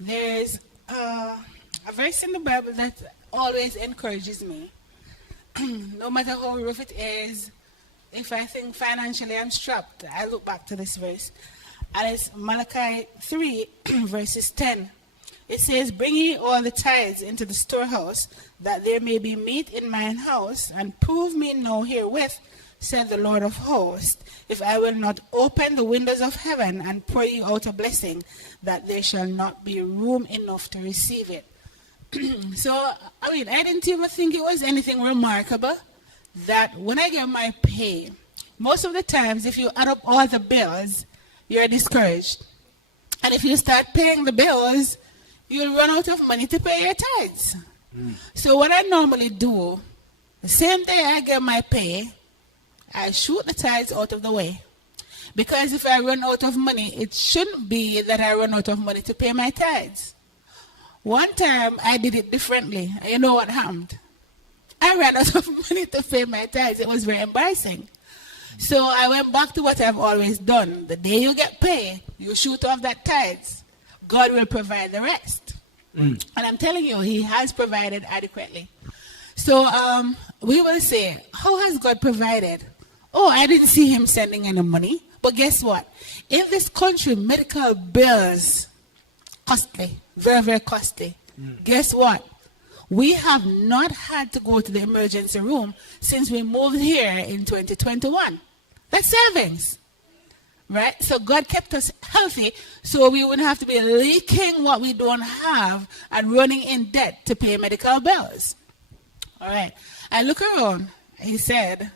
There's a verse in the Bible that always encourages me. No matter how rough it is, if I think financially I'm strapped, I look back to this verse. And it's Malachi 3, verses 10. It says, "Bring ye all the tithes into the storehouse, that there may be meat in mine house, and prove me now herewith, said the Lord of hosts, if I will not open the windows of heaven and pour you out a blessing, that there shall not be room enough to receive it." So, I didn't even think it was anything remarkable that when I get my pay, most of the times, if you add up all the bills, you're discouraged. And if you start paying the bills, you'll run out of money to pay your tithes. So what I normally do, the same day I get my pay, I shoot the tithes out of the way. Because if I run out of money, it shouldn't be that I run out of money to pay my tithes. One time I did it differently. You know what happened? I ran out of money to pay my tithes. It was very embarrassing. So I went back to what I've always done. The day you get paid, you shoot off that tithes. God will provide the rest. And I'm telling you, He has provided adequately. So we will say, how has God provided? Oh, I didn't see Him sending any money. But guess what? In this country, medical bills, costly, very, very costly. Guess what? We have not had to go to the emergency room since we moved here in 2021. That's savings. Right? So God kept us healthy so we wouldn't have to be leaking what we don't have and running in debt to pay medical bills. All right. I look around. He said,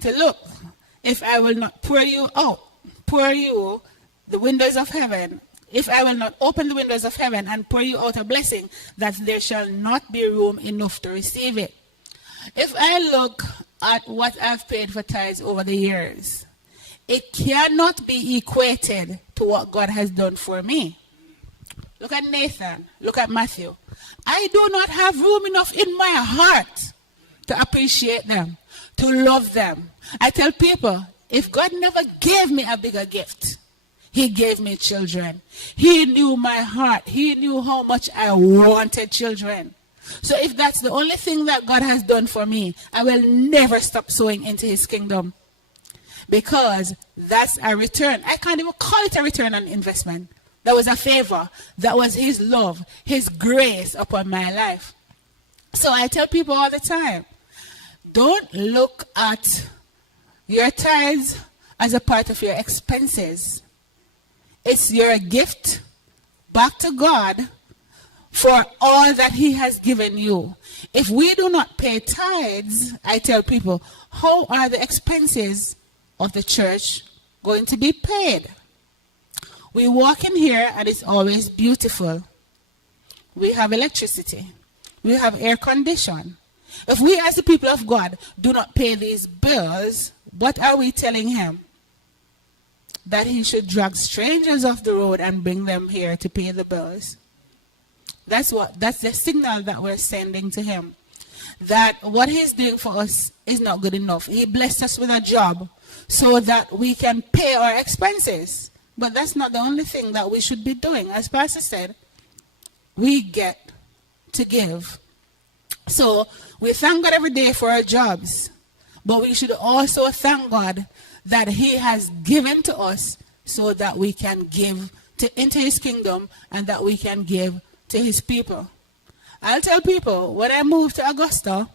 to look, if I will not pour you the windows of heaven, if I will not open the windows of heaven and pour you out a blessing, that there shall not be room enough to receive it. If I look at what I've paid for tithes over the years, it cannot be equated to what God has done for me. Look at Nathan. Look at Matthew. I do not have room enough in my heart to appreciate them, to love them. I tell people, if God never gave me a bigger gift, He gave me children. He knew my heart. He knew how much I wanted children. So if that's the only thing that God has done for me, I will never stop sowing into His kingdom. Because that's a return. I can't even call it a return on investment. That was a favor. That was His love, His grace upon my life. So I tell people all the time, don't look at your tithes as a part of your expenses. It's your gift back to God for all that He has given you. If we do not pay tithes, I tell people, how are the expenses of the church going to be paid? We walk in here and it's always beautiful. We have electricity. We have air condition. If we as the people of God do not pay these bills, what are we telling Him? That He should drag strangers off the road and bring them here to pay the bills. That's the signal that we're sending to Him. That what He's doing for us is not good enough. He blessed us with a job so that we can pay our expenses. But that's not the only thing that we should be doing. As Pastor said, we get to give. So we thank God every day for our jobs. But we should also thank God that He has given to us so that we can give into His kingdom and that we can give to His people. I'll tell people, when I moved to Augusta,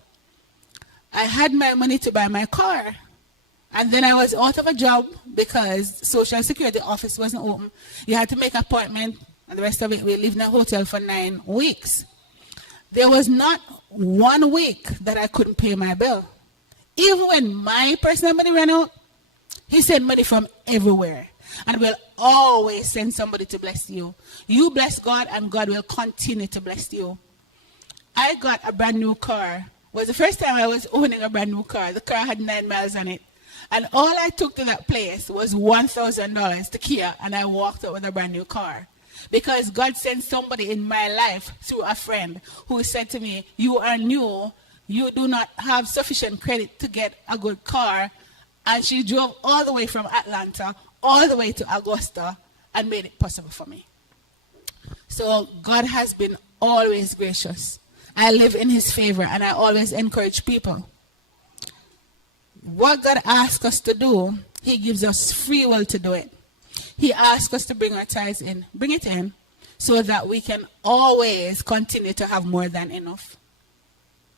I had my money to buy my car. And then I was out of a job because Social Security office wasn't open. You had to make an appointment, and the rest of it, we lived in a hotel for 9 weeks. There was not 1 week that I couldn't pay my bill. Even when my personal money ran out, He sent money from everywhere. And will always send somebody to bless you. You bless God and God will continue to bless you. I got a brand new car. It was the first time I was owning a brand new car. The car had 9 miles on it. And all I took to that place was $1,000 to Kia, and I walked out with a brand new car. Because God sent somebody in my life through a friend who said to me, you are new, you do not have sufficient credit to get a good car. And she drove all the way from Atlanta, all the way to Augusta, and made it possible for me. So God has been always gracious. I live in his favor, and I always encourage people. What God asks us to do, he gives us free will to do it. He asks us to bring our tithes in. Bring it in so that we can always continue to have more than enough.